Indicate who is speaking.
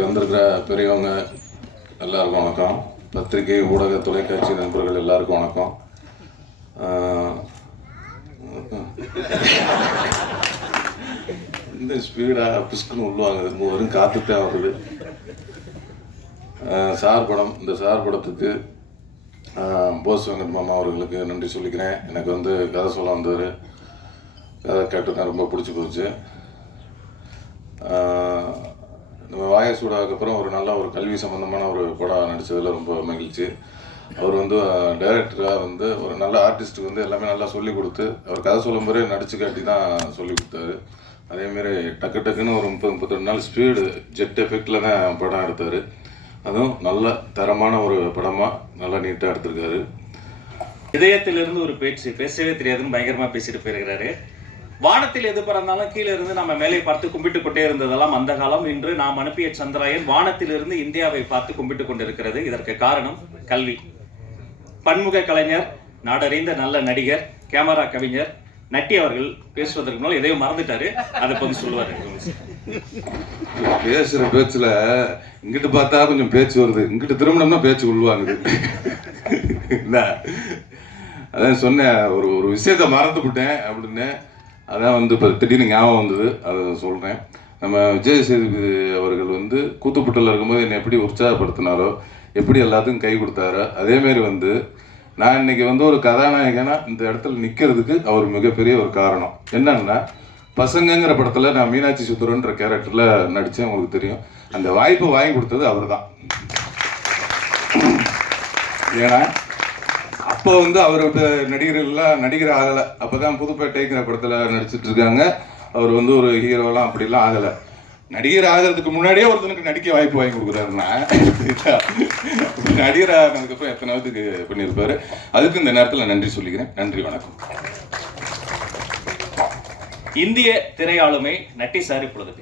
Speaker 1: வந்திருக்கிற பெரியவங்க எல்லாருக்கும் வணக்கம். பத்திரிகை ஊடக தொலைக்காட்சி நண்பர்கள் எல்லாருக்கும் வணக்கம். இந்த ஸ்பீடாக பிஸ்குன்னு உள்ளுவாங்க. மூவரும் காத்துட்டே வருது சார் படம் இந்த சார் படத்துக்கு போஸ் வெங்கட் மாமா அவர்களுக்கு நன்றி சொல்லிக்கிறேன். எனக்கு வந்து கதை சொல்ல வந்தவர். கதை கேட்டு ரொம்ப பிடிச்சி போச்சு. ஆஹ், அப்புறம் ஒரு நல்ல ஒரு கல்வி சம்பந்தமான ஒரு படம் நடித்ததில் ரொம்ப மகிழ்ச்சி. அவர் வந்து டைரக்டராக வந்து ஒரு நல்ல ஆர்டிஸ்ட்டுக்கு வந்து எல்லாமே நல்லா சொல்லி கொடுத்து அவர் கதை சொல்லும் போதே நடிச்சு காட்டி தான் சொல்லி கொடுத்தாரு. அதேமாரி டக்கு டக்குன்னு ஒரு முப்பது முப்பத்தெட்டு நாள் ஸ்பீடு ஜெட் எஃபெக்டில் தான் படம் எடுத்தார். அதுவும் நல்ல தரமான ஒரு படமாக நல்லா நீட்டாக எடுத்திருக்காரு.
Speaker 2: இதயத்திலிருந்து ஒரு பேச்சு பேசவே தெரியாதுன்னு பயங்கரமாக பேசிட்டு போயிருக்கிறாரு. வானத்தில் எது பிறந்தாலும் கீழே இருந்து நம்ம மேலே பார்த்து கும்பிட்டு கொண்டே இருந்ததெல்லாம் அந்த காலம். இன்று நாம் அனுப்பிய சந்திராயன் வானத்திலிருந்து இந்தியாவை பார்த்து கும்பிட்டு கொண்டிருக்கிறது. இதற்கு காரணம் கல்வி. பன்முக கலைஞர் நாடறிந்த நல்ல நடிகர் கேமரா கவிஞர் நட்டி அவர்கள் பேசுவதற்கு முன்னால் எதையோ மறந்துட்டாரு. அதை பற்றி சொல்லுவாரு.
Speaker 1: பேசுகிற பேச்சில் இங்கிட்டு பார்த்தா கொஞ்சம் பேச்சு வருது. இங்கிட்டு திரும்பினோம்னா பேச்சு உள்ளுவாங்க என்ன அதான் சொன்னேன் ஒரு ஒரு விஷயத்த மறந்து விட்டேன் அப்படின்னு. அதான் வந்து இப்போ திடீர்னு ஞாபகம் வந்தது. அதை சொல்கிறேன் நம்ம விஜய் சேதுபதி அவர்கள் வந்து கூத்துப்பட்டில் இருக்கும்போது என்னை எப்படி உற்சாகப்படுத்தினாரோ எப்படி எல்லாத்துக்கும் கை கொடுத்தாரோ அதேமாரி வந்து நான் இன்னைக்கு வந்து ஒரு கதாநாயகனா இந்த இடத்துல நிற்கிறதுக்கு அவர் மிகப்பெரிய ஒரு காரணம். என்னன்னா பசங்கங்கிற படத்தில் நான் மீனாட்சி சுந்தரன்ற கேரக்டரில் நடித்தேன் உங்களுக்கு தெரியும். அந்த வாய்ப்பை வாங்கி கொடுத்தது அவர் தான் ஏன்னா அப்போ வந்து அவர் இப்போ நடிகர்கள்லாம் நடிகர் ஆகலை. அப்போ தான் புதுப்பேட்டைங்கிற படத்தில் நடிச்சிட்டு இருக்காங்க. அவர் வந்து ஒரு ஹீரோலாம் அப்படிலாம் ஆகலை. நடிகர் ஆகிறதுக்கு முன்னாடியே ஒருத்தனுக்கு நடிக்க வாய்ப்பு வாங்கி கொடுக்குறாருன்னா நடிகர் ஆனதுக்கப்புறம் எத்தனை பேத்துக்கு பண்ணியிருப்பாரு? அதுக்கு இந்த நேரத்தில் நன்றி சொல்லிக்கிறேன். நன்றி வணக்கம்.
Speaker 2: இந்திய திரையாளுமை நட்டி சார் இப்பொழுது